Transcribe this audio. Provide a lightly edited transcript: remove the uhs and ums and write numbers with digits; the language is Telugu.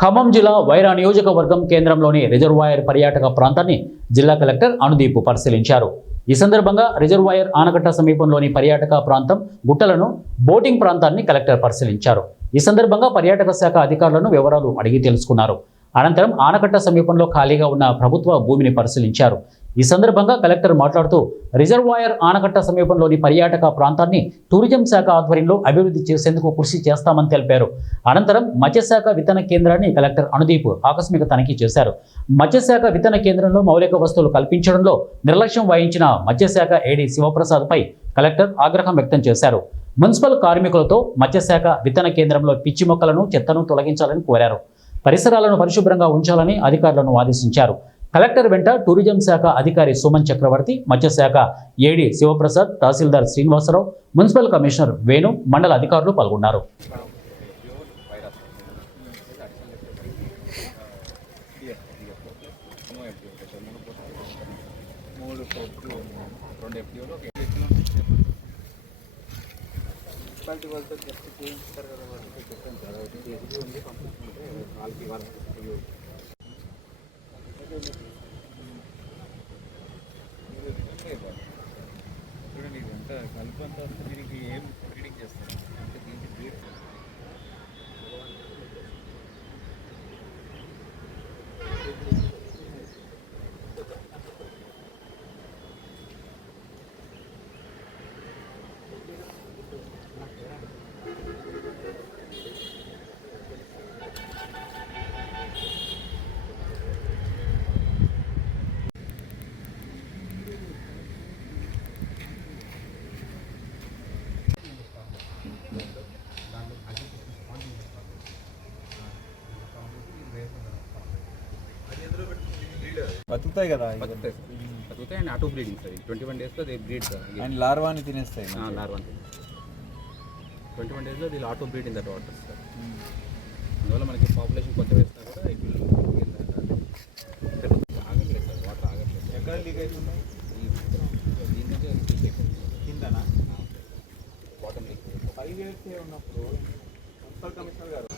ఖమ్మం జిల్లా వైరా నియోజకవర్గం కేంద్రంలోని రిజర్వాయర్ పర్యాటక ప్రాంతాన్ని జిల్లా కలెక్టర్ అనుదీప్ పరిశీలించారు. ఈ సందర్భంగా రిజర్వాయర్ ఆనకట్ట సమీపంలోని పర్యాటక ప్రాంతం గుట్టలను, బోటింగ్ ప్రాంతాన్ని కలెక్టర్ పరిశీలించారు. ఈ సందర్భంగా పర్యాటక శాఖ అధికారులను వివరాలు అడిగి తెలుసుకున్నారు. అనంతరం ఆనకట్ట సమీపంలో ఖాళీగా ఉన్న ప్రభుత్వ భూమిని పరిశీలించారు. ఈ సందర్భంగా కలెక్టర్ మాట్లాడుతూ రిజర్వాయర్ ఆనకట్ట సమీపంలోని పర్యాటక ప్రాంతాన్ని టూరిజం శాఖ ఆధ్వర్యంలో అభివృద్ధి చేసేందుకు కృషి చేస్తామని తెలిపారు. అనంతరం మత్స్యశాఖ విత్తన కేంద్రాన్ని కలెక్టర్ అనుదీప్ ఆకస్మిక తనిఖీ చేశారు. మత్స్యశాఖ విత్తన కేంద్రంలో మౌలిక వస్తువులు కల్పించడంలో నిర్లక్ష్యం వహించిన మత్స్యశాఖ ఏడీ శివప్రసాద్పై కలెక్టర్ ఆగ్రహం వ్యక్తం చేశారు. మున్సిపల్ కార్మికులతో మత్స్యశాఖ విత్తన కేంద్రంలో పిచ్చి మొక్కలను, చెత్తను తొలగించాలని కోరారు. పరిసరాలను పరిశుభ్రంగా ఉంచాలని అధికారులను ఆదేశించారు. కలెక్టర్ వెంట టూరిజం శాఖ అధికారి సుమన్ చక్రవర్తి, మత్స్యశాఖ ఏడీ శివప్రసాద్, తహసీల్దార్ శ్రీనివాసరావు, మున్సిపల్ కమిషనర్ వేణు, మండల అధికారులు పాల్గొన్నారు. చూడండి ఇదంతా కలుపంతా వస్తే దీనికి ఏం బ్రీడింగ్ చేస్తారు అంటే దీనికి బ్రీడ్ బతుకుతాయి కదా, బతుకుతాయి అండ్ ఆటో బ్రీడింగ్ సార్. 21 డేస్లో దే బ్రీడ్ సార్ అండ్ లార్వాని తినేస్తాయి. లార్వాన్ 21 డేస్లో దీని auto breed in that water sir. అందువల్ల మనకి పాపులేషన్ కొంచెం వేసినా కూడా ఆగట్లేదు సార్, వాటర్ ఆగట్లేదు. ఎక్కడ లీక్ అవుతున్నాయి? దీని నుంచి లీక్ అయిపోతుంది కిందనా? Bottom leak. 5 years ఉన్నప్పుడు మున్సిపల్ కమిషనర్ గారు